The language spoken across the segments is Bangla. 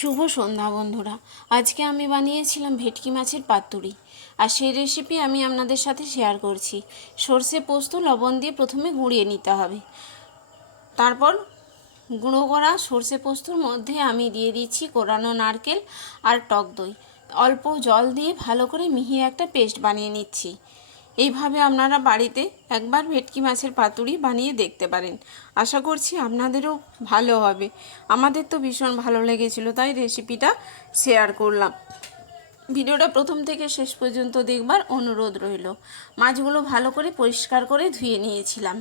শুভ সন্ধ্যা বন্ধুরা। আজকে আমি বানিয়েছিলাম ভেটকি মাছের পাতুরি, আর সেই রেসিপি আমি আপনাদের সাথে শেয়ার করছি। সর্ষে পোস্ত লবণ দিয়ে প্রথমে গুঁড়িয়ে নিতে হবে। তারপর গুঁড়ো করা সর্ষে পোস্তর মধ্যে আমি দিয়ে দিচ্ছি কোরানো নারকেল আর টক দই। অল্প জল দিয়ে ভালো করে মিহি একটা পেস্ট বানিয়ে নিচ্ছি। এইভাবে আপনারা বাড়িতে একবার ভেটকি মাছের পাতুরি বানিয়ে দেখতে পারেন। আশা করছি আপনাদেরও ভালো হবে। আমাদের তো ভীষণ ভালো লেগেছিল, তাই রেসিপিটা শেয়ার করলাম। ভিডিওটা প্রথম থেকে শেষ পর্যন্ত দেখবার অনুরোধ রইল। মাছগুলো ভালো করে পরিষ্কার করে ধুয়ে নিয়েছিলাম।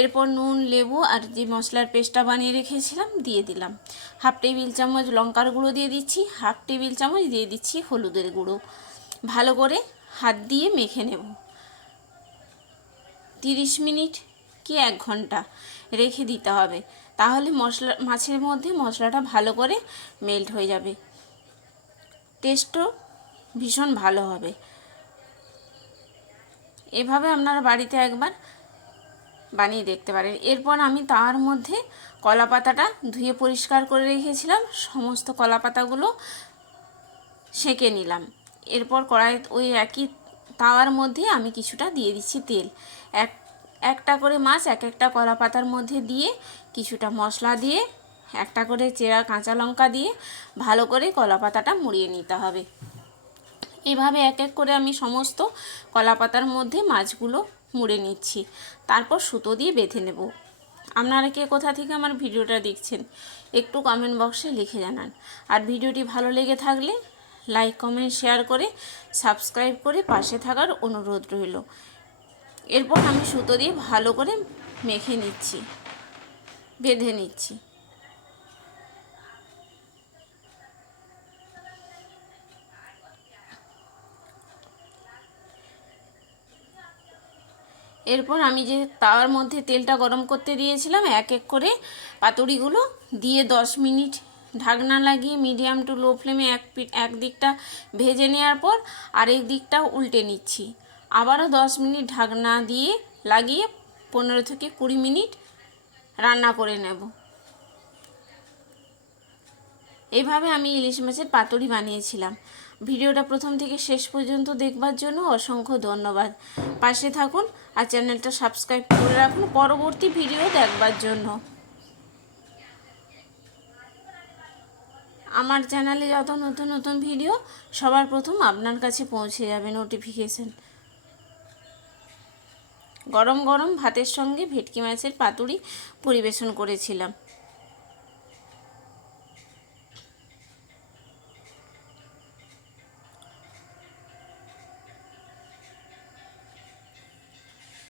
এরপর নুন, লেবু আর যে মশলার পেস্টটা বানিয়ে রেখেছিলাম দিয়ে দিলাম। হাফ টেবিল চামচ লঙ্কার গুঁড়ো দিয়ে দিচ্ছি, হাফ টেবিল চামচ দিয়ে দিচ্ছি হলুদের গুঁড়ো। ভালো করে হাত দিয়ে মেখে নেব। 30 মিনিট কি 1 ঘন্টা রেখে দিতে হবে, তাহলে মাছের মধ্যে মশলাটা ভালো করে মেল্ট হয়ে যাবে, টেস্টও ভীষণ ভালো হবে। এভাবে আপনারা বাড়িতে একবার বানিয়ে দেখতে পারেন। এরপর আমি তার মধ্যে কলা পাতাটা ধুয়ে পরিষ্কার করে রেখেছিলাম, সমস্ত কলা পাতাগুলো সেঁকে নিলাম। এরপর কড়াইতে ওই একই তাওয়ার মধ্যে আমি কিছুটা দিয়ে দিচ্ছি তেল। একটা করে মাছ একটা কলা পাতার মধ্যে দিয়ে কিছুটা মশলা দিয়ে একটা করে চেরা কাঁচা লঙ্কা দিয়ে ভালো করে কলা পাতাটা মুড়িয়ে নিতে হবে। এভাবে এক করে আমি সমস্ত কলা পাতার মধ্যে মাছগুলো মুড়ে নিচ্ছি। তারপর সুতো দিয়ে বেঁধে নেব। আপনারা কে কোথা থেকে আমার ভিডিওটা দেখছেন একটু কমেন্ট বক্সে লিখে জানান। আর ভিডিওটি ভালো লেগে থাকলে লাইক, কমেন্ট, শেয়ার করে সাবস্ক্রাইব করে পাশে থাকার অনুরোধ রইল। এরপর আমি সুতো দিয়ে ভালো করে মেখে নিচ্ছি, বেঁধে নিচ্ছি। এরপর আমি যে তাওয়ার মধ্যে তেলটা গরম করতে দিয়েছিলাম এক করে পাতুরিগুলো দিয়ে 10 মিনিট ঢাকনা লাগিয়ে মিডিয়াম টু লো ফ্লেমে এক দিকটা ভেজে নেওয়ার পর আরেক দিকটা উল্টে নিচ্ছি। আবারও 10 মিনিট ঢাকনা দিয়ে লাগিয়ে 15 থেকে 20 মিনিট রান্না করে নেব। এইভাবে আমি ইলিশ মাছের পাতুরি বানিয়েছিলাম। ভিডিওটা প্রথম থেকে শেষ পর্যন্ত দেখবার জন্য অসংখ্য ধন্যবাদ। পাশে থাকুন আর চ্যানেলটা সাবস্ক্রাইব করে রাখুন পরবর্তী ভিডিও দেখবার জন্য। আমার চ্যানেলে যত নতুন নতুন ভিডিও সবার প্রথম আপনার কাছে পৌঁছে যাবে নোটিফিকেশন। গরম গরম ভাতের সঙ্গে ভেটকি মাছের পাতুরি পরিবেশন করেছিলাম।